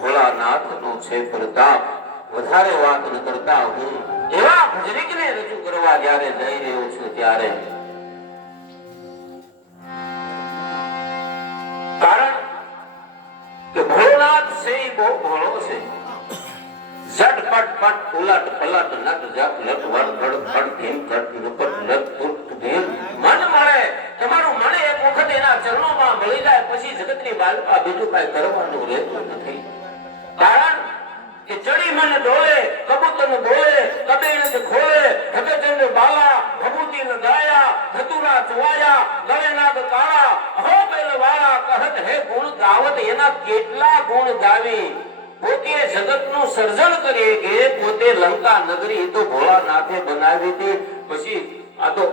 ભોળાનાથનો છે પ્રતાપ. વધારે વાત ન કરતા હું એવા ભજરીકને રજૂ કરવા જ્યારે જઈ રહ્યો છું ત્યારે કારણ કે ભોળાનાથ છે બહુ ભોળો છે. ઝટપટ પટ ઉલટ પલટ નટ જપ લટ વટ ફડ ફડ ધીમ કટ નપટ લટ ફૂટ ધીમ મન મળે તમારું મન એક વખત એના ચરણોમાં મળી જાય પછી જગતની બાલપા બીજું કાંઈ કરવાનું રહેતું નથી. કારણ કે ચડી મન ડોલે કબૂતર બોલે કબેણ ખોલે ભગતન બાલા ભભૂતિ ગાયા ધતુરા ચવાયા ગળે નાગ કાળા અહો બેલ વાળા કહત હે ગુણ ગાવત. એના કેટલા ગુણ ગાવી પોતે જગતનું સર્જન કરીએ કે પોતે લંકા નગરી તો ભોળાનાથે બનાવી હતી. પછી આ તો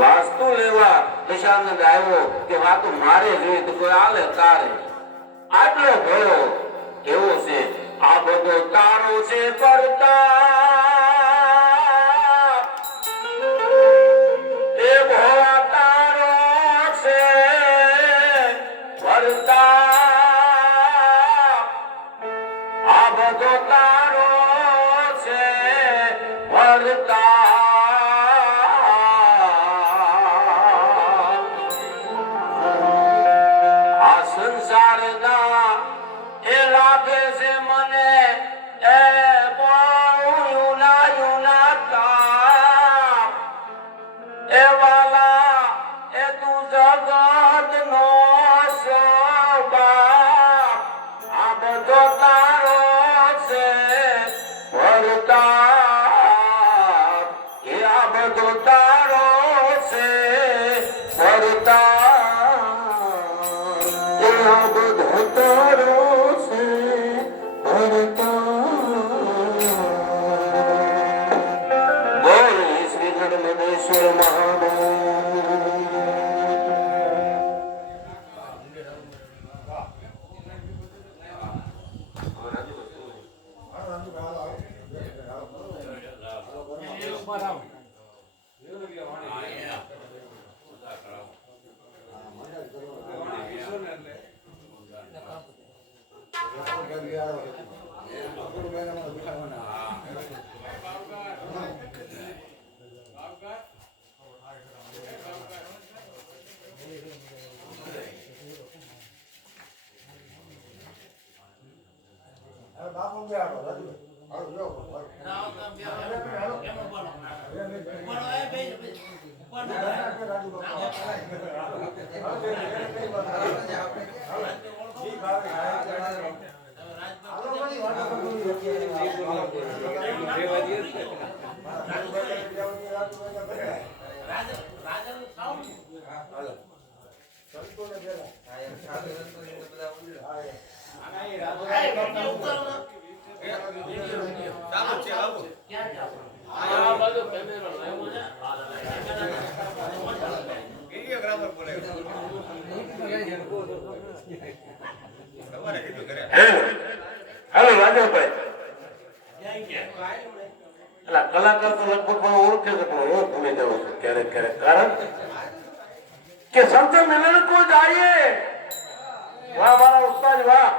વાસ્તુ લેવા દશાનંદ આવ્યો કે વાતો મારે જોઈએ તો કોઈ આલે તારે. આટલો ભોળો એવો છે. આ બધો તારો છે પરતાપ એ ભોળા તારો છે પરતાપ. આ બધો તારો છે પરતાપ. આ સંસારના એ લાગે છે મને એ બહુ યુના તાપ. એ વાલા એ તું જગત નો બાપ. આ બધો તારો છે પરતાપ. એ આ બધો તારો છે પરતાપ. એ આ બધો તારો છે પરતાપ. બોલ શ્રી ગણમેશ્વર મહાદેવ. કલાકાર તો લગભગ ઓળખે છે પણ હું ભૂલી જાઉં છું ક્યારેક ક્યારેક. કારણ કે સંત મિલન કો જાઈએ. વાહ મારા ઉસ્તાદ વાહ.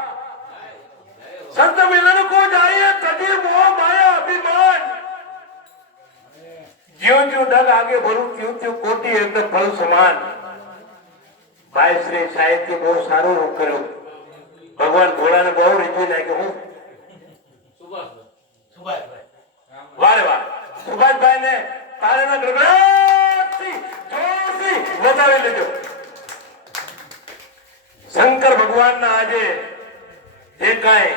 સંત મિલન કો જાઈએ તજી મોહ માયા અભિમાન. જ્યો જ્યો ડગ આગે ભરું ત્યું ત્યું કોટી એટલે ફળ સમાન. ભાઈ શ્રી સાહિત્ય બહુ સારું રૂપ કર્યું. ભગવાન ભોળાને બહુ રીઝવી નાખ્યો. હું વારે વાહ સુભાષભાઈ ને તારેના ગરગડાટથી જોરથી વધાવી લેજો. શંકર ભગવાનના આજે જે કાંઈ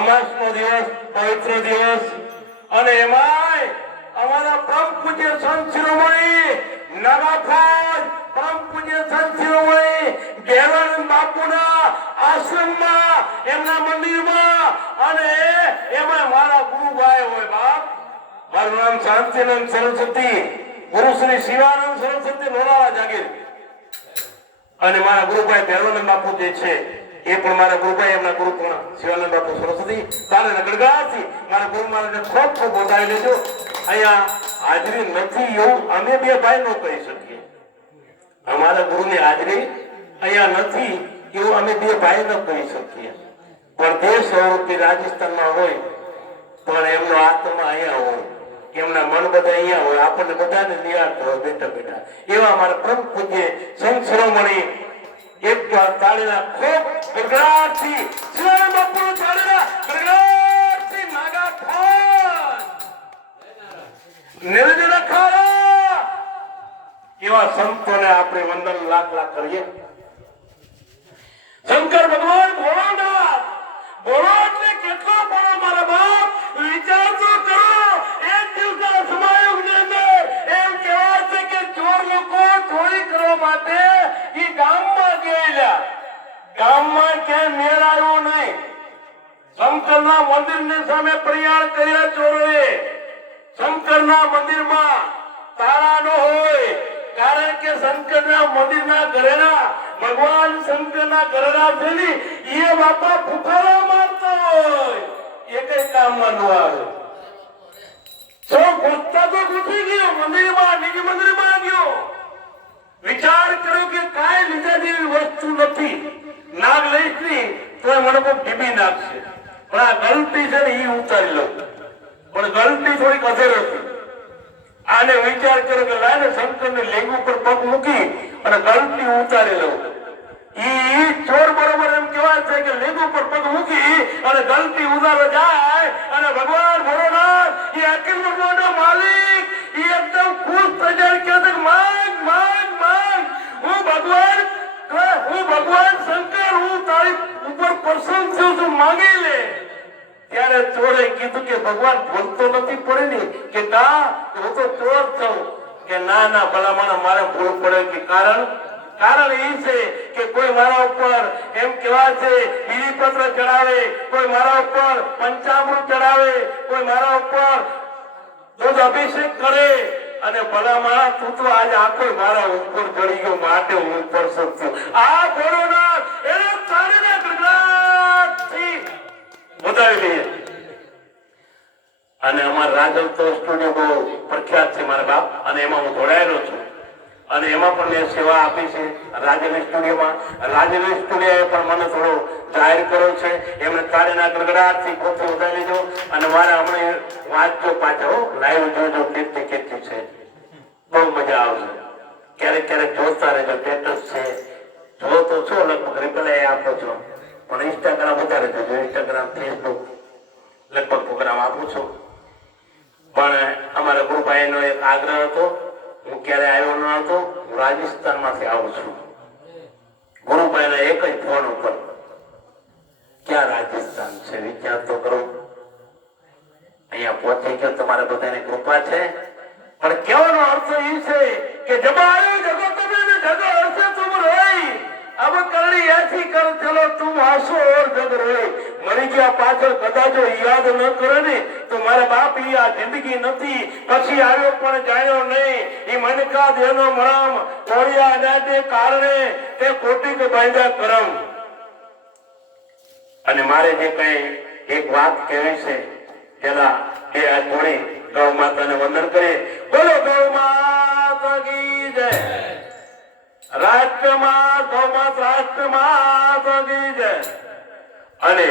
અમાસનો દિવસ પવિત્ર દિવસ અને એમાંય અમારા પરમ પૂજ્ય સંત શિરોમણી નાગાફોજ પરમ પૂજ્ય સંત શિરોમણી ઘેરાનંદ બાપુના આશ્રમમાં એમના મંદિરમાં અને એમાં મારા ગુરુભાઈ હોય બાપ. મારું નામ શાંતિનંદ સરસ્વતી. ગુરુ શ્રી શિવાનંદ સરસ્વતી લોનાળા જાગીર અને મારા ગુરુભાઈ ભૈરવાનંદ બાપુ જે છે એ પણ મારા ગુરુભાઈ એમના ગુરુ પણ શિવાનંદ બાપુ સરસ્વતી તારે ગડગડાથી મારા ગુરુ મહારાજને ખૂબ ખૂબ વધાવી લેજો. અહીંયા હાજરી નથી એવું અમે બે ભાઈ નો કહી શકીએ. અમારા ગુરુની હાજરી અહીંયા નથી એવું અમે બે ભાઈ ન કહી શકીએ. પણ દેશ કે રાજસ્થાનમાં હોય પણ એમનો આત્મા અહીંયા હોય, એમના મન બધા અહીંયા હોય, આપણને બધાને નિહાળતો હોય બેઠા બેઠા. એવા અમારા પ્રમુખ પૂજ્ય સંત શિરોમણી એક તાળીના ખૂબ ગગડાટથી શિવાનંદ બાપુનો તાળીના ગગડાટથી નાગા ખાન નિરંજન ખારા એવા સંતોને આપણે વંદન લાખ લાખ કરીએ. શંકર ભગવાન ભોળાનાથ બોલો એટલે કેટલો બોલો મારા બાપ, વિચાર તો કરો. એક દિવસના સમાયુગની અંદર એમ કહેવાય છે કે ચોર લોકો ચોરી કરવા માટે એ ગામમાં ગયેલા. ગામમાં ક્યાંય મેળ આવ્યો નહીં. શંકરના મંદિરની સામે પ્રયાણ કર્યા ચોરોએ. શંકરના મંદિરમાં તાળા ન હોય, કારણ કે શંકરના મંદિરના ઘરેણા ભગવાન શંકરના ઘરેણા છે ને એ બાપા ફુફારા મારતા હોય, એ કઈ કામમાં ન આવે. તો ઘૂસતા તો ઘૂસી ગયો મંદિરમાં, નિજ મંદિરમાં ગયો. વિચાર કર્યો કે કાંઈ લીધા જેવી વસ્તુ નથી, નાગ લઈશ નહીં તો મને કોઈ ઢીબી નાખશે, પણ આ ગલતી છે ને એ ઉતારી લઉં. પણ ગલતી થોડીક અધેર હતી. આને વિચાર કર્યો કે લાઈને શંકરને લેંગ ઉપર પગ મૂકી અને ગલતી ઉતારી લઉં. ઈ ચોર બરોબર એમ કહેવાય છે કે લેંગ ઉપર પગ મૂકી અને ગલતી ઉતારો જાય અને ભગવાન ભોળાનાથ એ અખિલ બ્રહ્માંડનો માલિક એ એકદમ ખુશ થઈ જાય કે માંગ માંગ માંગ, હું ભગવાન શંકર હું તારી ઉપર પ્રસન્ન છું, તું માંગી લે. ત્યારે ચોરે કીધું કે ભગવાન ભૂલ તો નથી પડે ને કે ના હું તો ચોર છું. કે ના ના ભલામણ મારે ભૂલ પડે કે કારણ એ છે કે કોઈ મારા ઉપર એમ કહેવાય છે બીલીપત્ર ચડાવે, કોઈ મારા ઉપર પંચામૃત ચડાવે, કોઈ મારા ઉપર દૂધ અભિષેક કરે અને ભલામણ તું તો આજે આખો મારા ઉપર ચડી ગયો માટે હું ઉપર છું. આ ભોળાનાથ એને તારીને ગગડાટથી વધાવી લઈએ. અને અમારા રાજલ તો સ્ટુડિયો બહુ પ્રખ્યાત છે મારા બાપ, અને એમાં હું જોડાયેલો છું અને એમાં પણ મેં સેવા આપી છે રાજલ સ્ટુડિયોમાં. રાજલ સ્ટુડિયોએ પણ મને થોડો જાહેર કર્યો છે, એમને તાળીના ગડગડાટથી પોતે વધારી લીધો. અને મારે હમણાં વાંચજો પાછો લાઈવ જોજો કેટલી કેટલી છે, બહુ મજા આવશે. ક્યારેક ક્યારેક જોતા રહેજો, સ્ટેટસ છે જો તો છો લગભગ રિપ્લાય આપો છો, પણ ઇન્સ્ટાગ્રામ વધારે જોજો, ઇન્સ્ટાગ્રામ ફેસબુક લગભગ પ્રોગ્રામ આપું છું. પણ અમારા ગુરુભાઈનો એક આગ્રહ હતો, હું ક્યારે આવ્યો ન હતો, હું રાજસ્થાનમાંથી આવું છું. ગુરુભાઈના એક જ ફોન ઉપર ક્યાં રાજસ્થાન છે વિચાર તો કરો. અહીંયા પહોંચી ગયો, તમારા બધાની કૃપા છે. પણ કહેવાનો અર્થ એ છે કે જબાયો જગો તમે ને જગો હશે તુમ રોઈ, अब करनी ऐसी कर चलो तुम हंसो और जग रोए. मरी गया पाछળ કદાચ યાદ ન કરે ને તો મારા બાપ ઈ આ જિંદગી નથી, પછી આવ્યો પણ જાણ્યો નહીં. ઈ મનકા દેનો મરમ કોળિયા અનાજે કારણે તે કોટિક બાંધ્યા કરમ. અને મારે જે કઈ એક વાત કહેવી છે, પેલા એ આ જોડી ગૌ માતાને વંદન કરીએ. બોલો ગૌ માતા કી જય. રાષ્ટ્રમાં ગૌમાત રાષ્ટ્રમાં જય. અને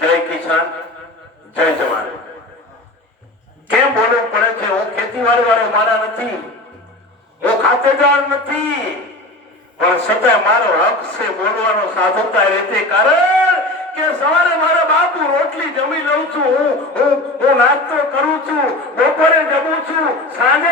જય કિસાન જય જવાન. કેમ બોલવું પડે છે? હું ખેતીવાડી વાળો મારા નથી, હું ખાતેદાર નથી, પણ છતાં મારો હક છે બોલવાનો સાધુતા રીતે. કારણ કે સવારે મારા બાપુ રોટલી જમી લઉં છું, હું નાસ્તો કરું છું, બપોરે જમું છું, સાંજે